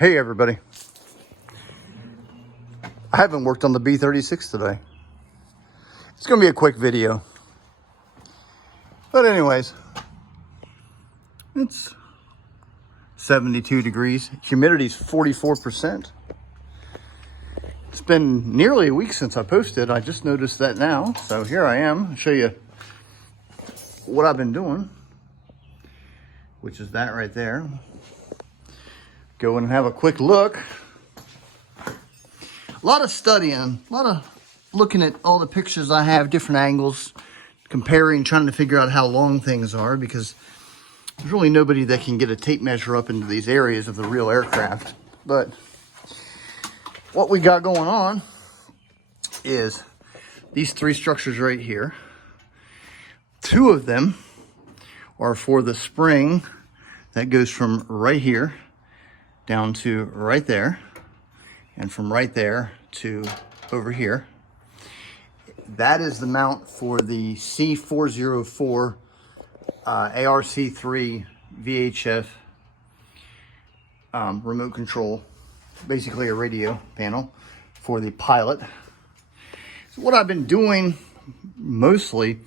Hey everybody, I haven't worked on the B-36 today. It's gonna be a quick video. But anyways, it's 72 degrees. Humidity's 44%. It's been nearly a week since I posted. I just noticed that now. So here I am, I'll show you what I've been doing, which is that right there. Go in and have a quick look. A lot of studying, a lot of looking at all the pictures I have, different angles, comparing, trying to figure out how long things are, because there's really nobody that can get a tape measure up into these areas of the real aircraft. But what we got going on is these three structures right here. Two of them are for the spring that goes from right here down to right there, and from right there to over here. That is the mount for the C404 ARC3 VHF remote control, basically a radio panel for the pilot. So what I've been doing mostly,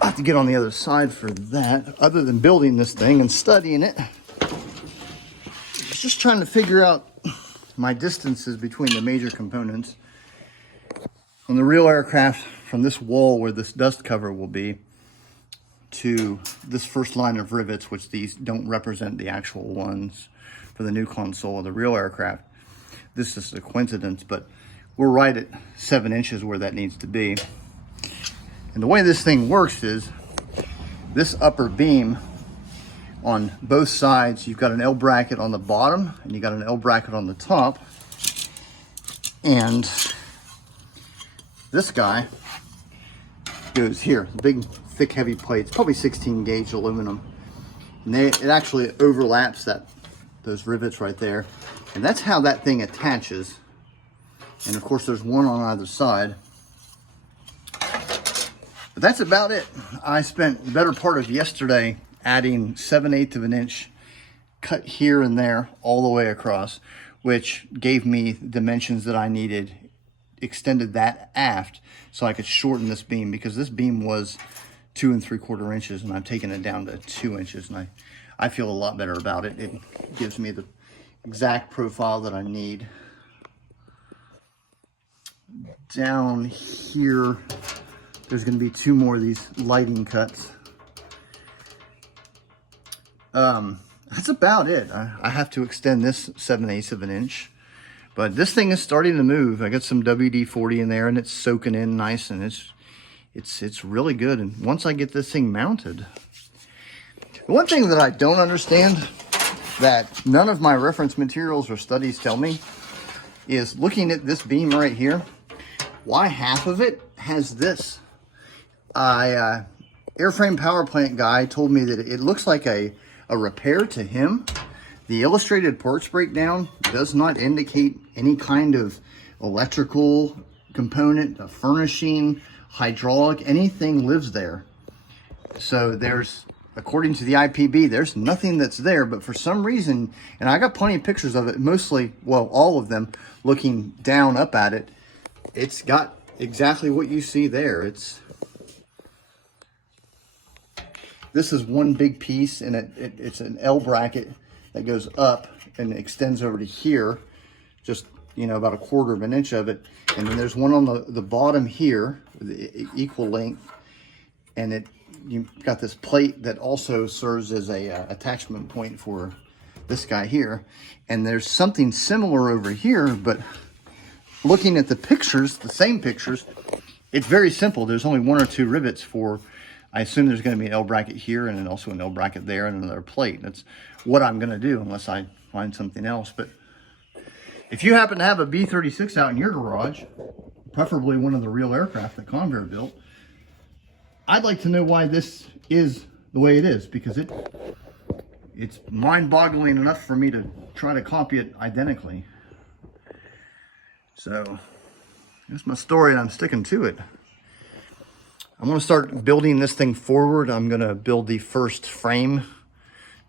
I have to get on the other side for that, other than building this thing and studying it, just trying to figure out my distances between the major components on the real aircraft, from this wall where this dust cover will be to this first line of rivets, which these don't represent the actual ones for the new console of the real aircraft. This is a coincidence, but we're right at 7 inches where that needs to be. And the way this thing works is this upper beam on both sides, you've got an L bracket on the bottom and you got an L bracket on the top. And this guy goes here, big, thick, heavy plates, probably 16 gauge aluminum. And it actually overlaps those rivets right there. And that's how that thing attaches. And of course there's one on either side. But that's about it. I spent the better part of yesterday adding 7/8 of an inch cut here and there all the way across, which gave me dimensions that I needed, extended that aft so I could shorten this beam, because this beam was 2 3/4 inches and I've taken it down to 2 inches, and I feel a lot better about it. It gives me the exact profile that I need. Down here, there's going to be 2 more of these lighting cuts. That's about it. I have to extend this 7/8 of an inch, but this thing is starting to move. I got some WD-40 in there and it's soaking in nice, and it's really good. And once I get this thing mounted, the one thing that I don't understand, that none of my reference materials or studies tell me, is looking at this beam right here, why half of it has this. Airframe power plant guy told me that it looks like a repair to him. The illustrated parts breakdown does not indicate any kind of electrical component, a furnishing, hydraulic, anything lives there. So there's, according to the IPB, there's nothing that's there, but for some reason, and I got plenty of pictures of it, mostly, well, all of them, looking down up at it, it's got exactly what you see there. This is one big piece, and it's an L bracket that goes up and extends over to here, just, you know, about 1/4 of an inch of it. And then there's one on the bottom here, the equal length, and you've got this plate that also serves as a attachment point for this guy here. And there's something similar over here, but looking at the pictures, the same pictures, it's very simple. There's only 1 or 2 rivets for, I assume there's going to be an L bracket here and then also an L bracket there and another plate. That's what I'm going to do unless I find something else. But if you happen to have a B-36 out in your garage, preferably one of the real aircraft that Convair built, I'd like to know why this is the way it is, because it's mind-boggling enough for me to try to copy it identically. So that's my story, and I'm sticking to it. I'm going to start building this thing forward. I'm going to build the first frame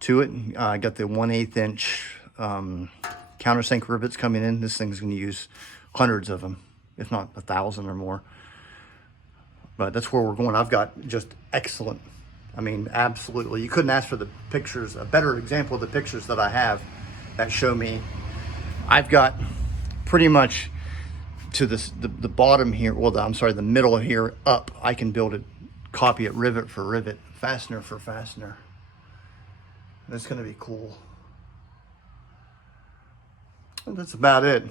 to it. I got the 1/8 inch countersink rivets coming in. This thing's going to use hundreds of them, if not 1,000 or more. But that's where we're going. I've got just excellent, I mean, absolutely. You couldn't ask for the pictures, a better example of the pictures that I have that show me. I've got pretty much to this, the bottom here, well, I'm sorry, the middle here up, I can build it, copy it rivet for rivet, fastener for fastener. That's going to be cool. And that's about it.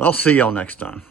I'll see y'all next time.